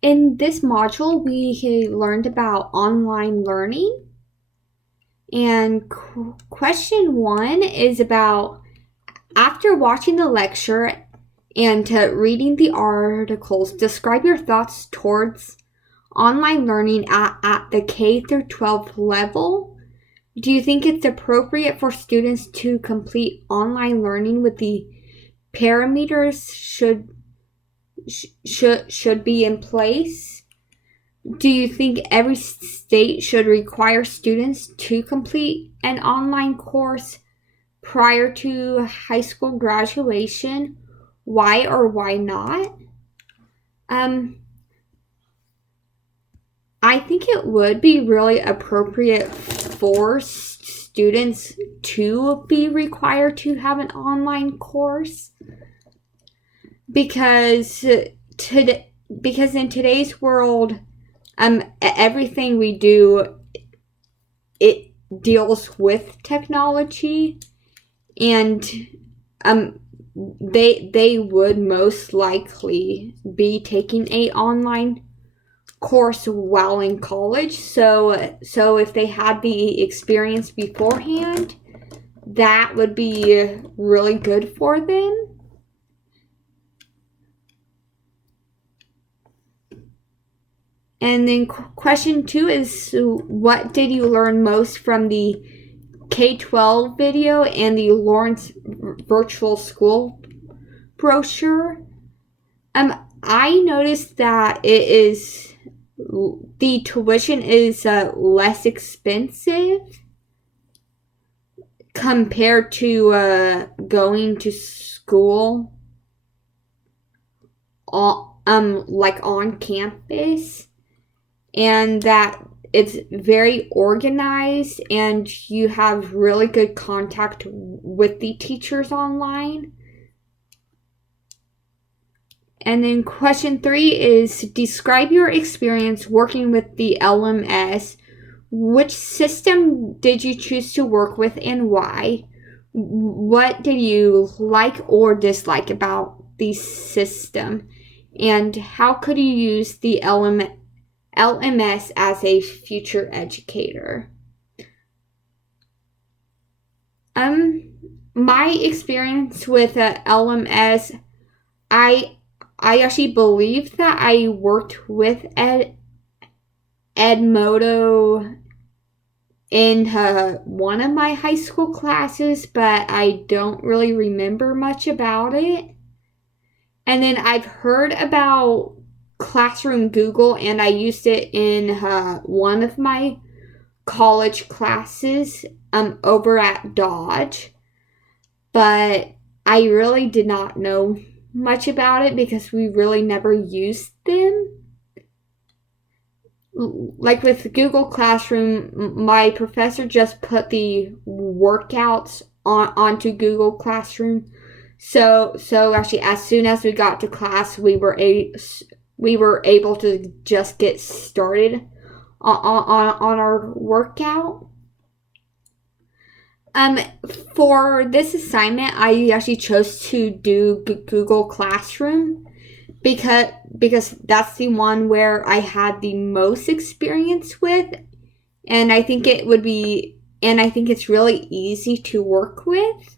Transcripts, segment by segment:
In this module, we learned about online learning. And question 1 is about, after watching the lecture and reading the articles, describe your thoughts towards online learning at the K through 12 level. Do you think it's appropriate for students to complete online learning with the parameters should be in place? Do you think every state should require students to complete an online course prior to high school graduation? Why or why not? I think it would be really appropriate for students to be required to have an online course because in today's world, everything we do, it deals with technology, and they would most likely be taking a online course while in college. So if they had the experience beforehand, that would be really good for them. And then question 2 is, what did you learn most from the K-12 video and the Lawrence Virtual School brochure? I noticed that the tuition is less expensive compared to going to school on campus, and that it's very organized and you have really good contact with the teachers online. And then question 3 is, describe your experience working with the LMS. Which system did you choose to work with and why? What did you like or dislike about the system? And how could you use the LMS as a future educator? My experience with LMS, I actually believe that I worked with Edmodo in one of my high school classes, but I don't really remember much about it. And then I've heard about Classroom Google, and I used it in one of my college classes over at Dodge, but I really did not know much about it because we really never used them. Like with Google Classroom, my professor just put the workouts onto Google Classroom. So actually, as soon as we got to class, we were able to just get started on our workout. For this assignment, I actually chose to do Google Classroom because that's the one where I had the most experience with, and I think it's really easy to work with.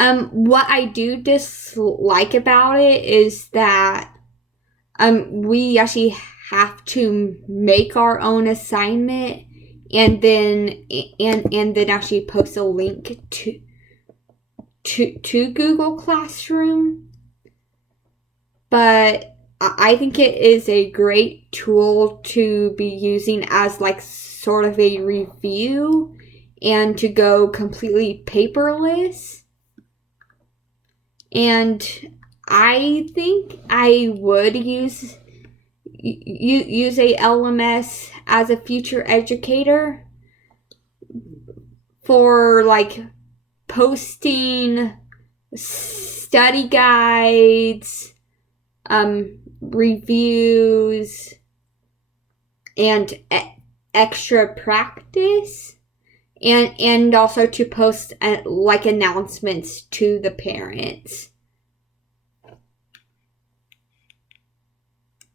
What I do dislike about it is that we actually have to make our own assignment and then actually post a link to Google Classroom. But I think it is a great tool to be using as like sort of a review and to go completely paperless. And I think I would use a LMS as a future educator for like posting study guides, reviews, and extra practice, and also to post like announcements to the parents.